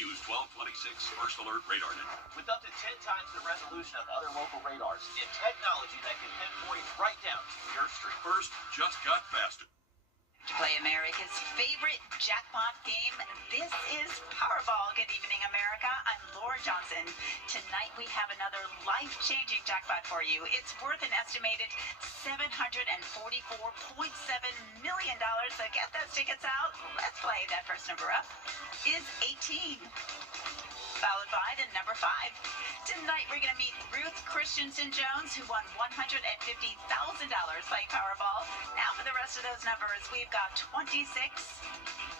News 1226 First Alert Radar Net. With up to 10 times the resolution of other local radars and technology that can pinpoint right down to your street. First just got faster. To play America's favorite jackpot game, this is Powerball. Good evening, America. I'm Laura Johnson. Tonight we have another life-changing jackpot for you. It's worth an estimated $744.7 million. So get those tickets out. Let's play. That first number up is 18. Followed by the number 5. Tonight we're going to meet Ruth Christensen Jones, who won $150,000 playing Powerball. Now for the rest of those numbers, we've got 26,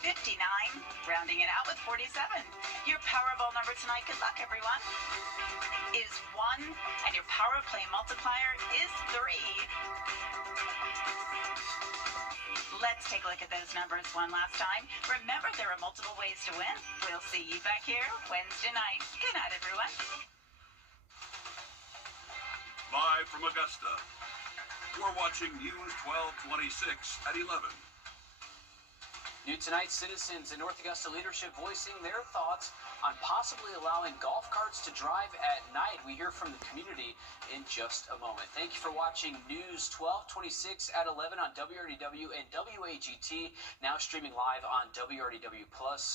59, rounding it out with 47. Your Powerball number tonight, good luck everyone, is 1, and your Power Play multiplier is 3. Let's take a look at those numbers one last time. Remember, there are multiple ways to win. We'll see you back here Wednesday night. Good night, everyone. Live from Augusta, you're watching News 1226 at 11. New tonight, citizens and North Augusta leadership voicing their thoughts on possibly allowing golf carts to drive at night. We hear from the community in just a moment. Thank you for watching News 1226 at 11 on WRDW and WAGT, now streaming live on WRDW+.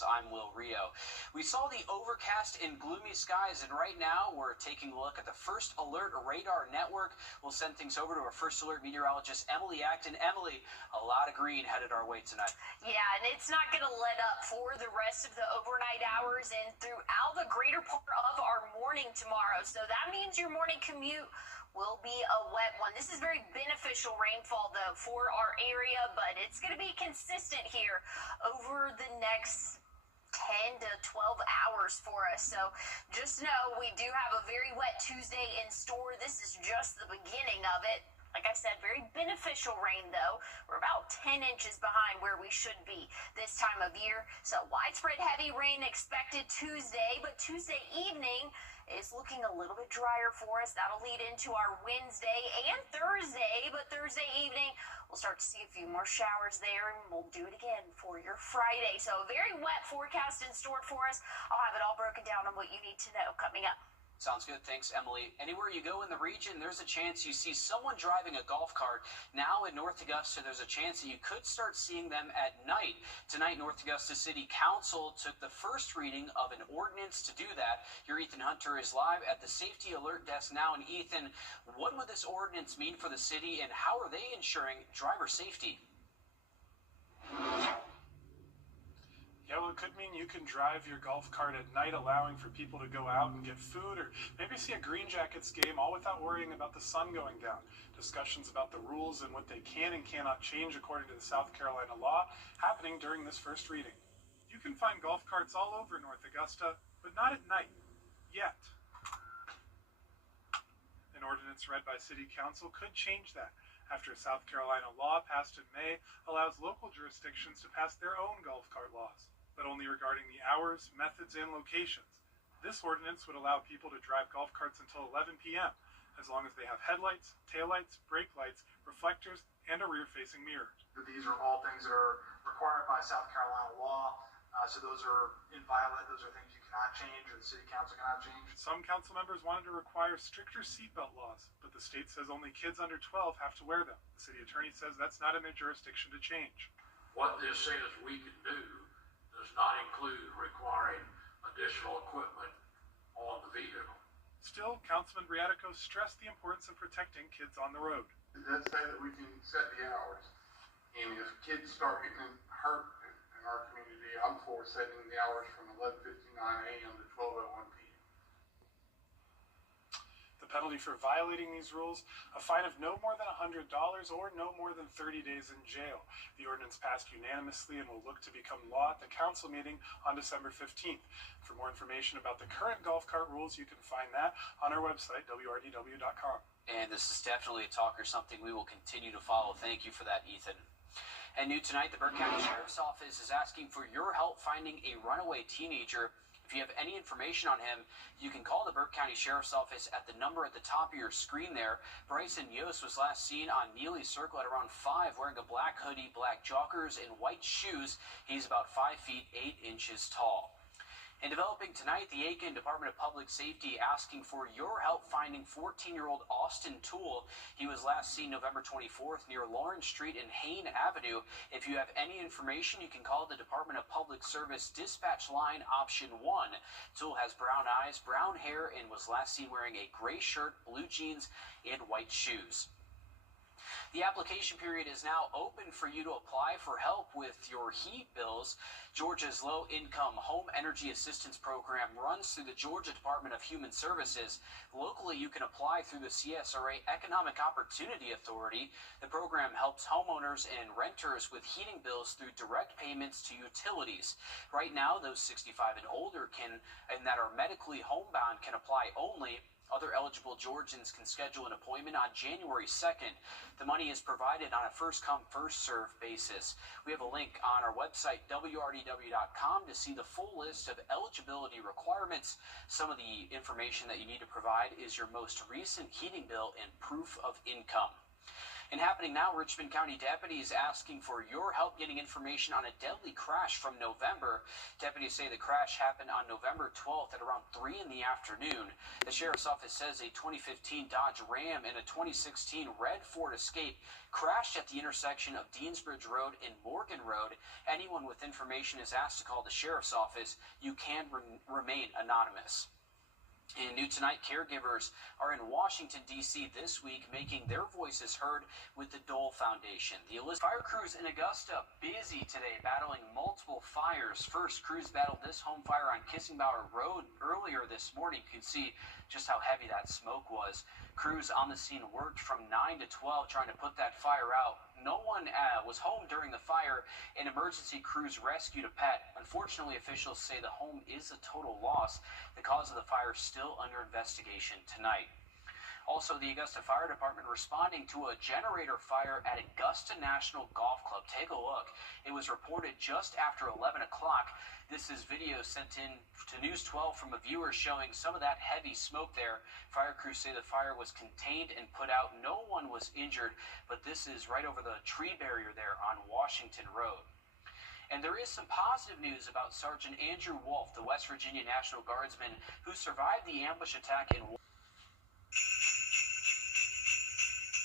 I'm Will Rio. We saw the overcast and gloomy skies, and right now we're taking a look at the First Alert Radar Network. We'll send things over to our First Alert meteorologist, Emily Acton. Emily, a lot of green headed our way tonight. Yeah, and it's not going to let up for the rest of the overnight hours and throughout the greater part of our morning tomorrow. So that means your morning commute will be a wet one. This is very beneficial rainfall, though, for our area, but it's going to be consistent here over the next 10 to 12 hours for us. So just know we do have a very wet Tuesday in store. This is just the beginning of it. Like I said, very beneficial rain, though. We're about 10 inches behind where we should be this time of year. So widespread heavy rain expected Tuesday, but Tuesday evening is looking a little bit drier for us. That'll lead into our Wednesday and Thursday, but Thursday evening we'll start to see a few more showers there, and we'll do it again for your Friday. So a very wet forecast in store for us. I'll have it all broken down on what you need to know coming up. Sounds good. Thanks, Emily. Anywhere you go in the region, there's a chance you see someone driving a golf cart. Now in North Augusta, there's a chance that you could start seeing them at night. Tonight, North Augusta City Council took the first reading of an ordinance to do that. Your Ethan Hunter is live at the Safety Alert Desk now. And Ethan, what would this ordinance mean for the city, and how are they ensuring driver safety? Yeah, well, it could mean you can drive your golf cart at night, allowing for people to go out and get food or maybe see a Green Jackets game, all without worrying about the sun going down. Discussions about the rules and what they can and cannot change according to the South Carolina law happening during this first reading. You can find golf carts all over North Augusta, but not at night. Yet. An ordinance read by City Council could change that, after a South Carolina law passed in May allows local jurisdictions to pass their own golf cart laws, but only regarding the hours, methods, and locations. This ordinance would allow people to drive golf carts until 11 p.m., as long as they have headlights, taillights, brake lights, reflectors, and a rear-facing mirror. These are all things that are required by South Carolina law, so those are inviolate. Those are things you cannot change, or the City Council cannot change. Some council members wanted to require stricter seatbelt laws, but the state says only kids under 12 have to wear them. The city attorney says that's not in their jurisdiction to change. What this says we can do does not include requiring additional equipment on the vehicle. Still, Councilman Wrdw stressed the importance of protecting kids on the road. It does say that we can set the hours, and if kids start getting hurt in our community, I'm for setting the hours from 11:59 a.m. to 12:01 p.m. The penalty for violating these rules, a fine of no more than $100 or no more than 30 days in jail. The ordinance passed unanimously and will look to become law at the council meeting on December 15th. For more information about the current golf cart rules, you can find that on our website, wrdw.com. And this is definitely a talk or something we will continue to follow. Thank you for that, Ethan. And new tonight, the Burke County Sheriff's Office is asking for your help finding a runaway teenager. If you have any information on him, you can call the Burke County Sheriff's Office at the number at the top of your screen there. Bryson Yost was last seen on Neely Circle at around 5 wearing a black hoodie, black joggers, and white shoes. He's about 5 feet 8 inches tall. And developing tonight, the Aiken Department of Public Safety asking for your help finding 14-year-old Austin Toole. He was last seen November 24th near Lawrence Street and Hayne Avenue. If you have any information, you can call the Department of Public Service dispatch line option 1. Toole has brown eyes, brown hair, and was last seen wearing a gray shirt, blue jeans, and white shoes. The application period is now open for you to apply for help with your heat bills. Georgia's Low-Income Home Energy Assistance Program runs through the Georgia Department of Human Services. Locally, you can apply through the CSRA Economic Opportunity Authority. The program helps homeowners and renters with heating bills through direct payments to utilities. Right now, those 65 and older and that are medically homebound can apply only. Other eligible Georgians can schedule an appointment on January 2nd. The money is provided on a first-come, first-served basis. We have a link on our website, wrdw.com, to see the full list of eligibility requirements. Some of the information that you need to provide is your most recent heating bill and proof of income. And happening now, Richmond County deputies asking for your help getting information on a deadly crash from November. Deputies say the crash happened on November 12th at around 3 in the afternoon. The sheriff's office says a 2015 Dodge Ram and a 2016 red Ford Escape crashed at the intersection of Deansbridge Road and Morgan Road. Anyone with information is asked to call the sheriff's office. You can remain anonymous. And new tonight, caregivers are in Washington, D.C. this week, making their voices heard with the Dole Foundation. The fire crews in Augusta busy today, battling multiple fires. First, crews battled this home fire on Kissingbauer Road earlier this morning. You can see just how heavy that smoke was. Crews on the scene worked from 9 to 12 trying to put that fire out. No one was home during the fire, and emergency crews rescued a pet. Unfortunately, officials say the home is a total loss. The cause of the fire is still under investigation tonight. Also, the Augusta Fire Department responding to a generator fire at Augusta National Golf Club. Take a look. It was reported just after 11 o'clock. This is video sent in to News 12 from a viewer showing some of that heavy smoke there. Fire crews say the fire was contained and put out. No one was injured, but this is right over the tree barrier there on Washington Road. And there is some positive news about Sergeant Andrew Wolf, the West Virginia National Guardsman who survived the ambush attack in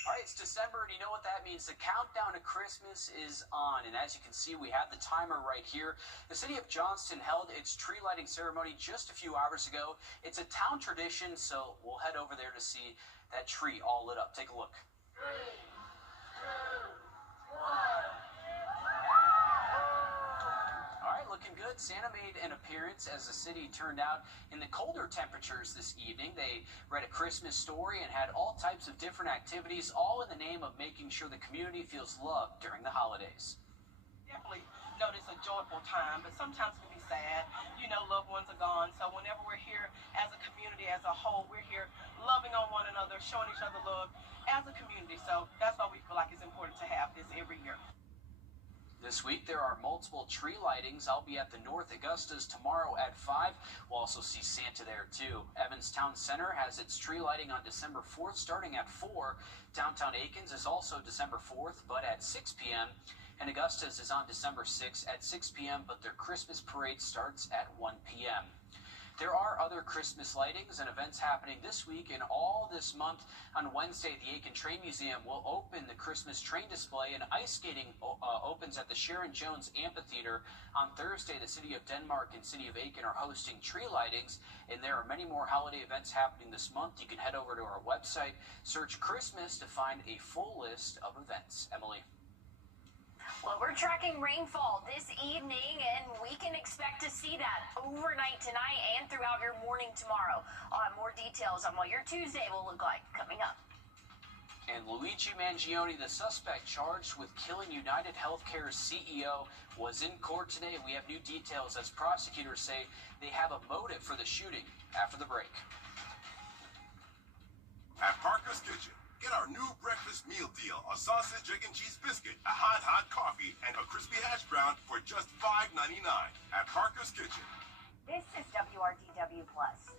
All right, it's December, and you know what that means. The countdown to Christmas is on, and as you can see, we have the timer right here. The city of Johnston held its tree lighting ceremony just a few hours ago. It's a town tradition, so we'll head over there to see that tree all lit up. Take a look. 3, 2, 1. All right, looking good. Santa made an appearance as the city turned out in the colder temperatures this evening. They read a Christmas story and had all types of different activities, all in the name of making sure the community feels loved during the holidays. Definitely know it's a joyful time, but sometimes it can be sad. You know, loved ones are gone. So whenever we're here as a community as a whole, we're here loving on one another, showing each other love as a community. So that's why we feel like it's important to have this every year. This week, there are multiple tree lightings. I'll be at the North Augustas tomorrow at 5. We'll also see Santa there, too. Evans Town Center has its tree lighting on December 4th, starting at 4. Downtown Aikens is also December 4th, but at 6 p.m. And Augustus is on December 6th at 6 p.m., but their Christmas parade starts at 1 p.m. There are other Christmas lightings and events happening this week and all this month. On Wednesday, the Aiken Train Museum will open the Christmas train display, and ice skating opens at the Sharon Jones Amphitheater. On Thursday, the City of Denmark and City of Aiken are hosting tree lightings, and there are many more holiday events happening this month. You can head over to our website, search Christmas to find a full list of events. Emily. Well, we're tracking rainfall this evening, and we can expect to see that overnight tonight and throughout your morning tomorrow. I'll have more details on what your Tuesday will look like coming up. And Luigi Mangione, the suspect charged with killing United Healthcare's CEO, was in court today. We have new details as prosecutors say they have a motive for the shooting. After the break. At Parker's Kitchen, get our new breakfast meal deal, a sausage, egg, and cheese biscuit, a hot coffee, and a crispy hash brown for just $5.99 at Parker's Kitchen. This is WRDW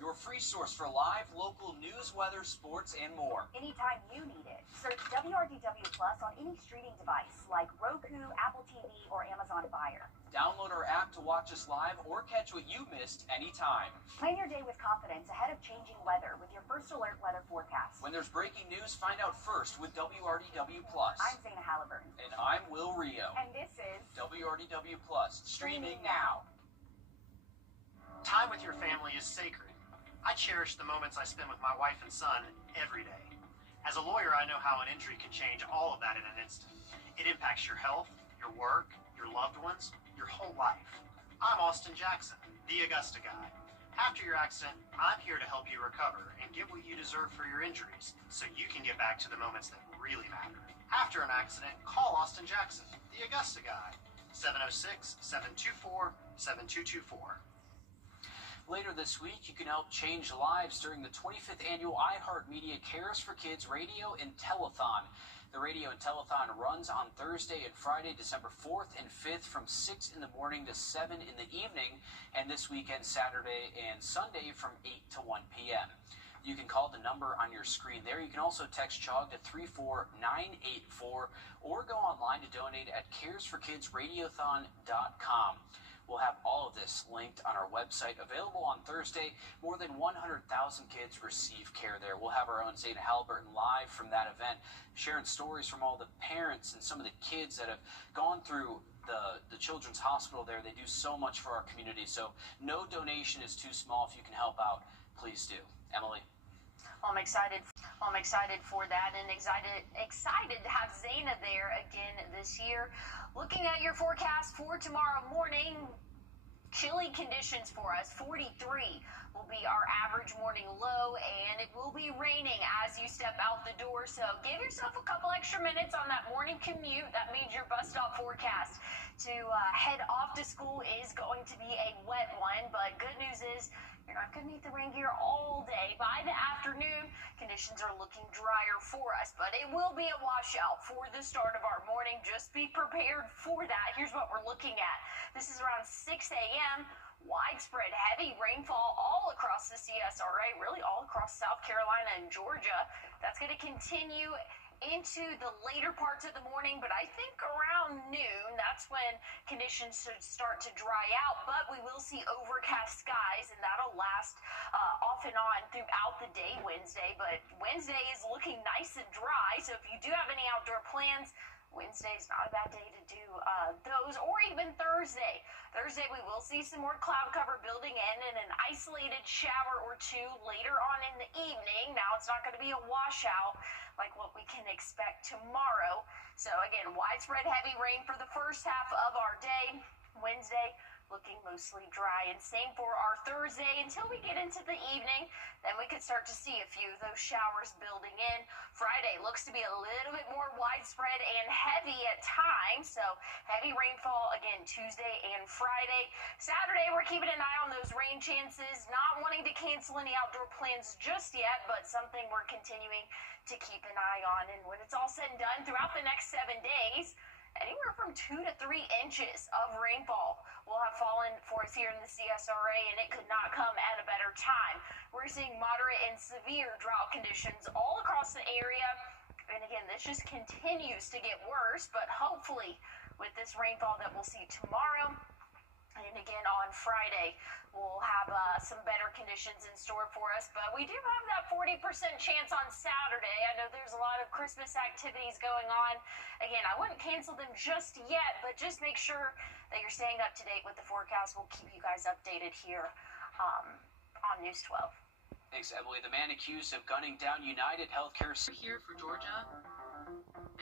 Your free source for live, local news, weather, sports, and more. Anytime you need it. Search WRDW Plus on any streaming device like Roku, Apple TV, or Amazon Fire. Download our app to watch us live or catch what you missed anytime. Plan your day with confidence ahead of changing weather with your First Alert weather forecast. When there's breaking news, find out first with WRDW Plus. I'm Zana Halliburton. And I'm Will Rio. And this is WRDW Plus, streaming now. Time with your family is sacred. I cherish the moments I spend with my wife and son every day. As a lawyer, I know how an injury can change all of that in an instant. It impacts your health, your work, your loved ones, your whole life. I'm Austin Jackson, the Augusta guy. After your accident, I'm here to help you recover and get what you deserve for your injuries so you can get back to the moments that really matter. After an accident, call Austin Jackson, the Augusta guy. 706-724-7224. Later this week, you can help change lives during the 25th annual iHeartMedia Cares for Kids Radio and Telethon. The radio and telethon runs on Thursday and Friday, December 4th and 5th from 6 in the morning to 7 in the evening, and this weekend, Saturday and Sunday from 8 to 1 p.m. You can call the number on your screen there. You can also text CHOG to 34984 or go online to donate at caresforkidsradiothon.com. We'll have all of this linked on our website. Available on Thursday. More than 100,000 kids receive care there. We'll have our own Zana Halliburton live from that event, sharing stories from all the parents and some of the kids that have gone through the Children's Hospital there. They do so much for our community, so no donation is too small. If you can help out, please do. Emily. Well, I'm excited for that, and excited to have Zana there again this year. Looking at your forecast for tomorrow morning, chilly conditions for us. 43 will be our average morning low, and it will be raining as you step out the door. So give yourself a couple extra minutes on that morning commute. That means your bus stop forecast to head off to school is going to be a wet one, but good news is you're not going to need the rain gear all day. By the afternoon, conditions are looking drier for us, but it will be a washout for the start of our morning. Just be prepared for that. Here's what we're looking at. This is around 6 a.m. Widespread heavy rainfall all across the CSRA, really all across South Carolina and Georgia. That's going to continue into the later parts of the morning, but I think around noon, that's when conditions should start to dry out, but we will see overcast skies, and that'll last off and on throughout the day Wednesday, but Wednesday is looking nice and dry, so if you do have any outdoor plans, Wednesday is not a bad day to do those, or even Thursday. Thursday, we will see some more cloud cover building in and an isolated shower or two later on in the evening. Now, it's not going to be a washout like what we can expect tomorrow. So, again, widespread heavy rain for the first half of our day. Wednesday, looking mostly dry, and same for our Thursday until we get into the evening. Then we could start to see a few of those showers building in. Friday looks to be a little bit more widespread and heavy at times, so heavy rainfall again Tuesday and Friday. Saturday, we're keeping an eye on those rain chances, not wanting to cancel any outdoor plans just yet, but something we're continuing to keep an eye on. And when it's all said and done, throughout the next 7 days, anywhere from 2 to 3 inches of rainfall will have fallen for us here in the CSRA, and it could not come at a better time. We're seeing moderate and severe drought conditions all across the area, and again, this just continues to get worse, but hopefully with this rainfall that we'll see tomorrow and again on Friday, we'll have some better conditions in store for us, but we do have that 40% chance on Saturday. I know there's a lot of Christmas activities going on. Again, I wouldn't cancel them just yet, but just make sure that you're staying up to date with the forecast. We'll keep you guys updated here on News 12. Thanks, Emily. The man accused of gunning down United Healthcare. We're here for Georgia,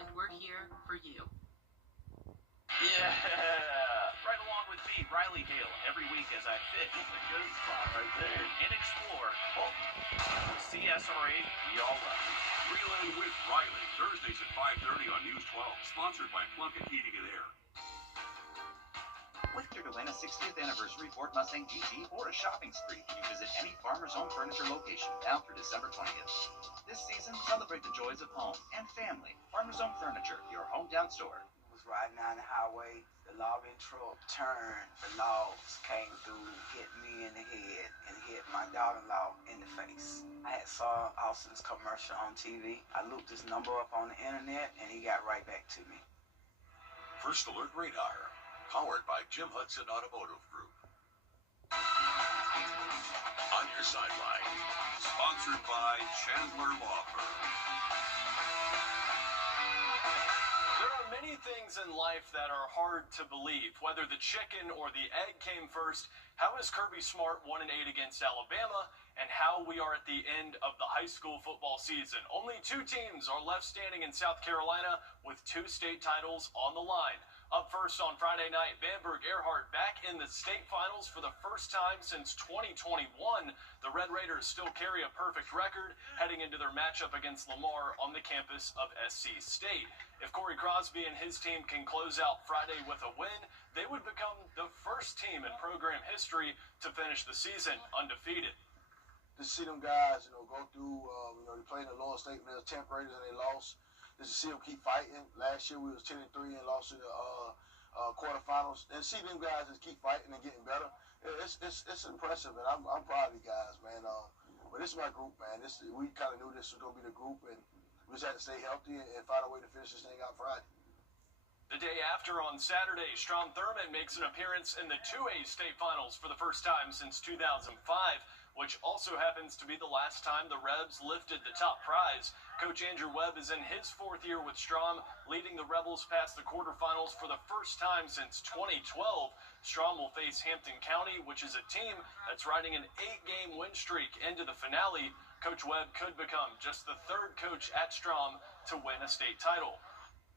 and we're here for you. Yeah, right along with me, Riley Hale, every week as I fit the good spot right there and explore the CSRA we all love. Reel in with Riley, Thursdays at 5:30 on News 12, sponsored by Plunkett Heating and Air. With your Atlanta's 60th anniversary Ford Mustang GT or a shopping spree, you visit any Farmer's Home Furniture location now through December 20th. This season, celebrate the joys of home and family. Farmer's Home Furniture, your hometown store. Riding down the highway, the logging truck turned, the logs came through, hit me in the head, and hit my my daughter-in-law in the face. I had saw Austin's commercial on TV. I looked his number up on the internet, and he got right back to me. First Alert Radar, powered by Jim Hudson Automotive Group. On your sideline, Sponsored by Chandler Law Firm. There are many things in life that are hard to believe. Whether the chicken or the egg came first, how is Kirby Smart 1-8 against Alabama, and how we are at the end of the high school football season. Only 2 teams are left standing in South Carolina with 2 state titles on the line. Up first on Friday night, Bamberg-Ehrhardt back in the state finals for the first time since 2021. The Red Raiders still carry a perfect record heading into their matchup against Lamar on the campus of SC State. If Corey Crosby and his team can close out Friday with a win, they would become the first team in program history to finish the season undefeated. To see them guys, go through, they played in the lower state, they're 10th graders and they lost. Just to see them keep fighting. Last year we was 10-3 and lost in the quarterfinals. And see them guys just keep fighting and getting better. It's impressive, and I'm proud of you guys, man. But this is my group, man. We kind of knew this was gonna be the group, and we just had to stay healthy and find a way to finish this thing out Friday. The day after, on Saturday, Strom Thurmond makes an appearance in the 2A state finals for the first time since 2005, which also happens to be the last time the Rebs lifted the top prize. Coach Andrew Webb is in his 4th year with Strom, leading the Rebels past the quarterfinals for the first time since 2012. Strom will face Hampton County, which is a team that's riding an 8-game win streak into the finale. Coach Webb could become just the 3rd coach at Strom to win a state title.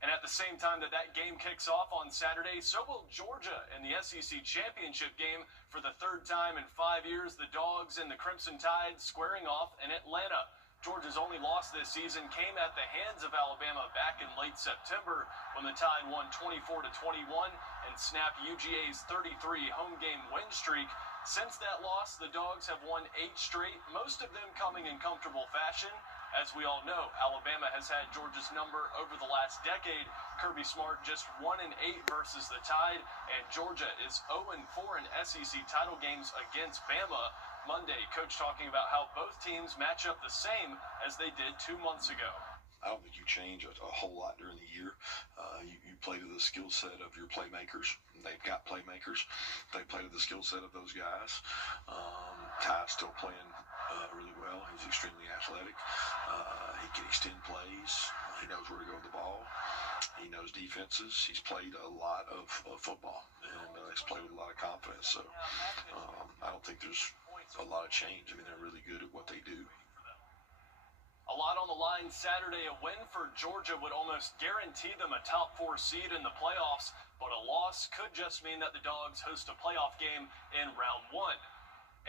And at the same time that game kicks off on Saturday, so will Georgia in the SEC championship game. For the 3rd time in 5 years, the Dogs and the Crimson Tide squaring off in Atlanta. Georgia's only loss this season came at the hands of Alabama back in late September when the Tide won 24-21 and snapped UGA's 33 home game win streak. Since that loss, the Dogs have won 8 straight, most of them coming in comfortable fashion. As we all know, Alabama has had Georgia's number over the last decade. Kirby Smart just 1-8 versus the Tide, and Georgia is 0-4 in SEC title games against Bama. Monday, Coach talking about how both teams match up the same as they did 2 months ago. I don't think you change a whole lot during the year. You play to the skill set of your playmakers. They've got playmakers. They play to the skill set of those guys. Ty's still playing really well. He's extremely athletic. He can extend plays. He knows where to go with the ball. He knows defenses. He's played a lot of football, and he's played with a lot of confidence. So I don't think there's a lot of change. I mean, they're really good at what they do. A lot on the line Saturday. A win for Georgia would almost guarantee them a top 4 seed in the playoffs, but a loss could just mean that the Dogs host a playoff game in round 1.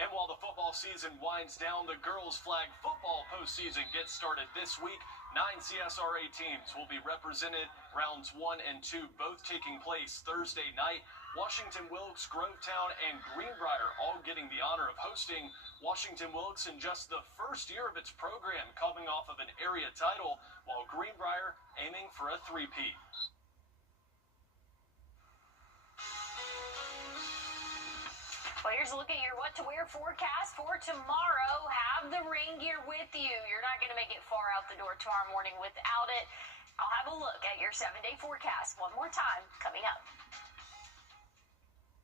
And while the football season winds down, the girls' flag football postseason gets started this week. 9 CSRA teams will be represented, rounds 1 and 2 both taking place Thursday night. Washington Wilkes, Grovetown, and Greenbrier all getting the honor of hosting. Washington Wilkes in just the first year of its program, coming off of an area title, while Greenbrier aiming for a 3-peat. Well, here's a look at your what to wear forecast for tomorrow. Have the rain gear with you. You're not going to make it far out the door tomorrow morning without it. I'll have a look at your 7-day forecast one more time coming up.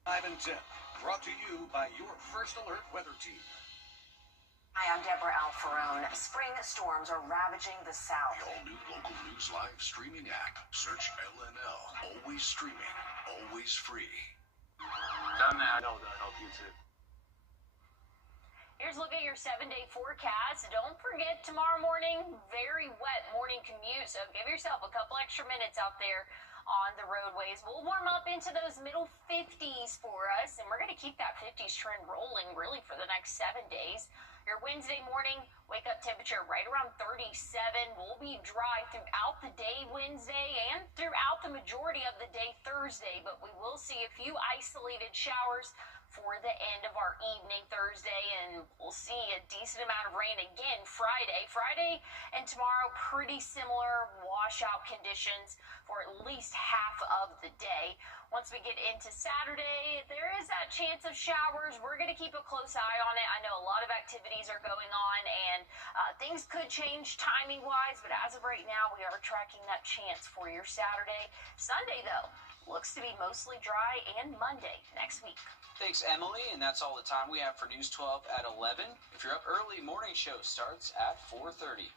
5 and 10, brought to you by your First Alert weather team. Hi, I'm Deborah Alfarone. Spring storms are ravaging the South. The all-new local news live streaming app. Search LNL. Always streaming, always free. Done that. I know that'll help you too. Here's a look at your 7-day forecast. Don't forget, tomorrow morning, very wet morning commute, so give yourself a couple extra minutes out there on the roadways. We'll warm up into those middle 50s for us, and we're going to keep that 50s trend rolling really for the next 7 days. Your Wednesday morning wake-up temperature right around 37. We'll be dry throughout the day Wednesday and throughout the majority of the day Thursday, but we will see a few isolated showers for the end of our our evening Thursday, and we'll see a decent amount of rain again Friday. Friday and tomorrow, pretty similar washout conditions for at least half of the day. Once we get into Saturday, there is that chance of showers. We're going to keep a close eye on it. I know a lot of activities are going on, and things could change timing-wise, but as of right now, we are tracking that chance for your Saturday. Sunday, though, looks to be mostly dry, and Monday next week. Thanks, Emily, and that's all the time we have for News 12 at 11. If you're up early, morning show starts at 4:30.